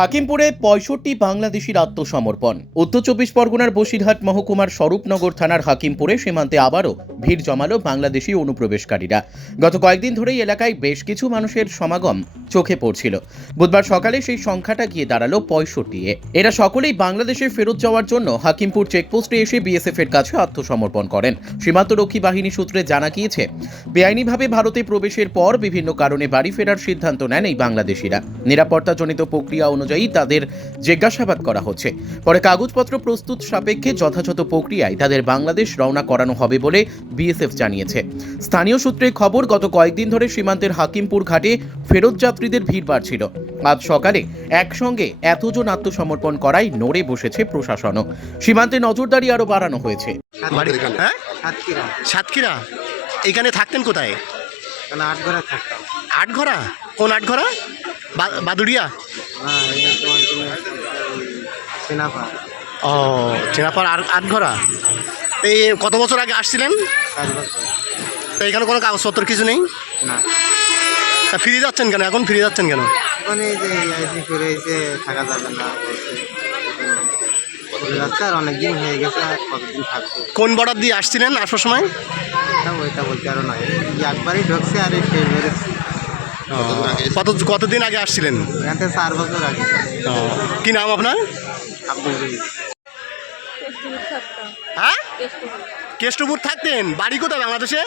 হাকিমপুরে পঁয়ষট্টি বাংলাদেশির আত্মসমর্পণ। উত্তর চব্বিশ পরগনার বসিরহাট মহকুমার স্বরূপনগর থানার হাকিমপুরে সীমান্তে আবারও ভিড় জমালো বাংলাদেশি অনুপ্রবেশকারীরা। গত কয়েকদিন ধরেই এলাকায় বেশ কিছু মানুষের সমাগম চোখে পড়ছিল। বুধবার সকালে সেই সংখ্যাটা গিয়ে দাঁড়াল পঁয়ষট্টি এ। এরা সকলেই বাংলাদেশে ফেরত যাওয়ার জন্য হাকিমপুর চেকপোস্টে এসে বিএসএফ এর কাছে আত্মসমর্পণ করেন। সীমান্তরক্ষী বাহিনী সূত্রে জানা গিয়েছে, বেআইনিভাবে ভারতে প্রবেশের পর বিভিন্ন কারণে বাড়ি ফেরার সিদ্ধান্ত নেন এই বাংলাদেশিরা। নিরাপত্তাজনিত প্রক্রিয়া তাদের জিজ্ঞাসাবাদ করা হচ্ছে। পরে কাগজপত্র প্রস্তুত সাপেক্ষে যথাযথ প্রক্রিয়ায় তাদের বাংলাদেশ রওনা করানো হবে বলে বিএসএফ জানিয়েছে। স্থানীয় সূত্রে খবর গত কয়েকদিন ধরে সীমান্তের হাকিমপুর ঘাটে ফেরত যাত্রীদের ভিড় বাড়ছিল। আজ সকালে একসঙ্গে এতজন আত্মসমর্পণ করায় নড়ে বসেছে প্রশাসনও। সীমান্তে নজরদারি আরও বাড়ানো হয়েছে। হ্যাঁ? সাতক্ষীরা। এখানে থাকতেন কোথায়? মানে আট ঘরে থাকতাম। আটঘরা? কোন আটঘরা? বাদুড়িয়া? ও চেনাপাড় আর আটঘরা? এই কত বছর আগে আসছিলেন? সাত এখানে কোনো কাগজপত্র কিছু নেই? না। তা ফিরে যাচ্ছেন কেন? এখন ফিরে যাচ্ছেন কেন? মানে যে আইসি ফিরে এসে থাকা যাবে না আর অনেক দিন হয়ে গেছে কতদিন থাকব? কোন বর্ডার দিয়ে আসছিলেন আসার সময়? ওইটা বলতে আরও নয়। একবারই ঢুকছে আর এই বেরোচ্ছে কত কতদিন আগে আসছিলেন? চার বছর আগে। কি নাম আপনার? কেষ্টপুর হ্যাঁ? কেষ্টপুর। থাকতেন। বাড়ি কোথায় বাংলাদেশে?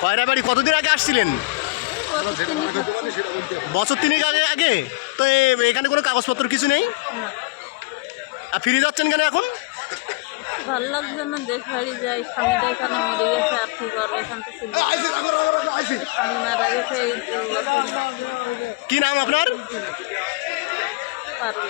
কয়রা বাড়ি কতদিন আগে আসছিলেন? বছর তিনেক আগে। আগে তো এ- এখানে কোনো কাগজপত্র কিছু নেই? আর ফিরে যাচ্ছেন কেন এখন? ভালো লাগছে না বাড়ি যাই স্বামীটা এখানে মরে গেছে আর কি করবে? এখান থেকে স্বামী মারা গেছে কি নাম আপনার? পারবে